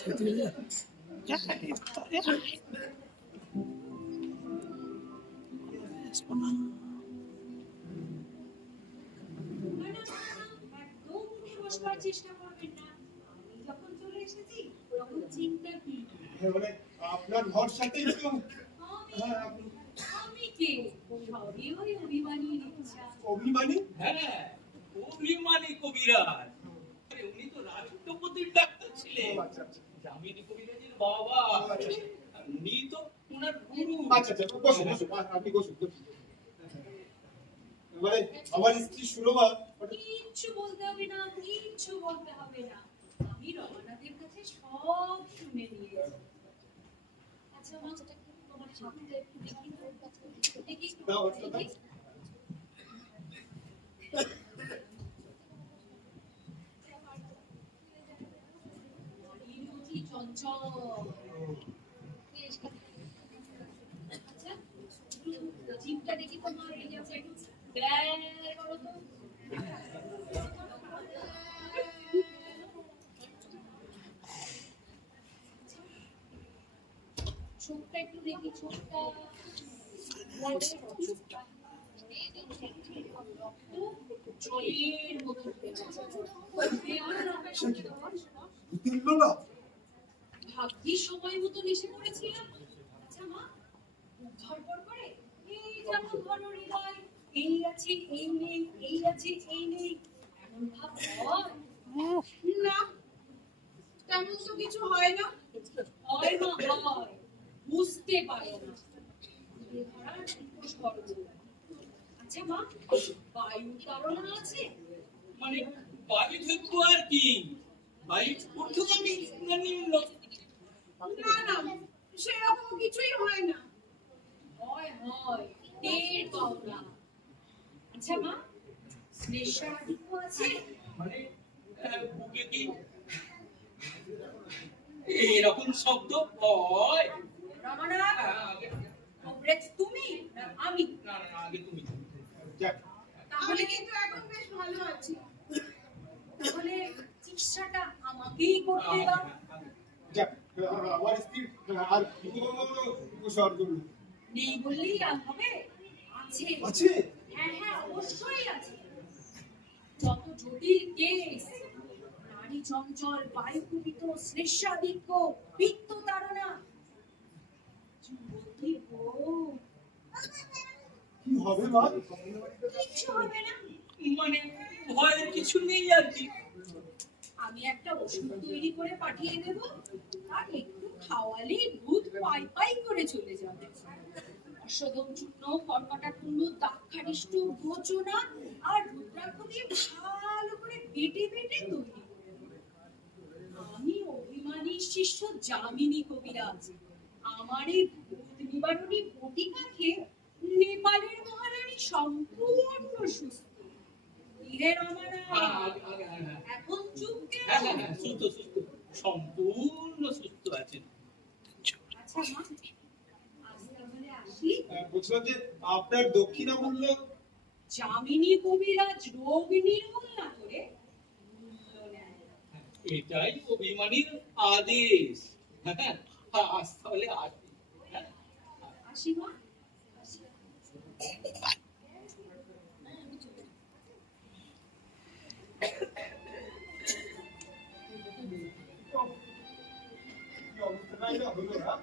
Ja, ja. একদম উঠে বসবার চেষ্টা করবেন না। আমি যখন চলে এসেছি তখন চিন্তা কি? মানে আপনার ভরসাতেই তো। হ্যাঁ, আমি কে? সবই ওই অভিমানীর ইচ্ছা। অভিমানী? হ্যাঁ, অভিমানী কবিরাজ। আরে উনি তো রাষ্ট্রপতির ডাক্তার ছিলেন। আচ্ছা আচ্ছা। যামিনী কবিরাজের বাবা। উনি তো ওনার গুরু। আচ্ছা আচ্ছা, বসুন বসুন, আপনি বসুন। মানে আমার স্ত্রী সুরমা। কিচ্ছু বলতে হবে না, কিচ্ছু বলতে হবে না। আমি রমানাথের কাছে সব শুনে নিয়েছি। আচ্ছা মা, তোমার সামনে একটু দেখি তো। দেখি দাও, দাও। চঞ্চল। আচ্ছা, জিভটা দেখি তোমার এই আছে একটু ব্যায় করো তো। চোখটা একটু দেখি, চোখটা জলের মতো ভাগ্যিস সময় মতো এসে পড়েছিলাম। আচ্ছা মা, ধরপর করে এই যেমন ধরো হৃদয়, এই আছে এই নেই, এই আছে এই নেই, এমন ভাব হয় না, তেমন তো কিছু হয় না। হয় মা, হয়, বুঝতে পারো না। ধরার উপোস করো। আচ্ছা মা, বায়ু তাড়না আছে? মানে বায়ু ধরবো আর কি? বায়ু ঊর্ধ্বগামী না নিম্ন? না না, সেরকম কিছুই হয় না। হয় হয়, টের পাও না। আচ্ছা মা, শ্লেষাদিক্য আছে? মানে বুকে কি এরকম শব্দ হয়? রমনা, কমরেড তুমি না আমি? না না, আগে তুমি। যাক, তাহলে কিন্তু এখন বেশ ভালো আছি। তাহলে চিকিৎসাটা আমাকেই করতে দাও। যাক, আমার স্ত্রী আর উপসর্গ নেই বললেই আর হবে, আছে। আছে। হ্যাঁ হ্যাঁ, অবশ্যই আছে। যত জটিল কেস, নারী চঞ্চল, বায়ু কুপিত, শ্লেষাদিক্য, পিত্ত তাড়না, যুবতী বউ, কি হবে মা? কিচ্ছু হবে না। মানে ভয়ের কিছু নেই আর কি। আমি একটা ওষুধ তৈরি করে পাঠিয়ে দেব, আর একটু খাওয়ালেই ভূত পাই পাই করে চলে যাবে। অশ্বগন্ধ চূর্ণ, কর্কটাকুণ্ড, দাক্ষারিষ্ট, গোচনা আর রুদ্রাক্ষ দিয়ে ভালো করে বেটে বেটে তৈরি করে দেব। আমি অভিমানী শিষ্য যামিনী কবিরাজ। আমার এই ভূত নিবারণী বটিকা খেয়ে নেপালের মহারানী সম্পূর্ণ সুস্থ। ধীরে রমানা, এখন চুপ কেন? হ্যাঁ হ্যাঁ হ্যাঁ, সুস্থ সুস্থ, সম্পূর্ণ সুস্থ আছেন। আচ্ছা মা, আজ তাহলে আসি। বলছিলাম যে আপনার দক্ষিণা মূল্য। যামিনী কবিরাজ রোগ নির্মূল না করে মূল্য নেয় না। এটাই অভিমানীর আদেশ। হ্যাঁ, আজ তাহলে আসি। আসি মা, আসি। কি অবস্থা হলো না?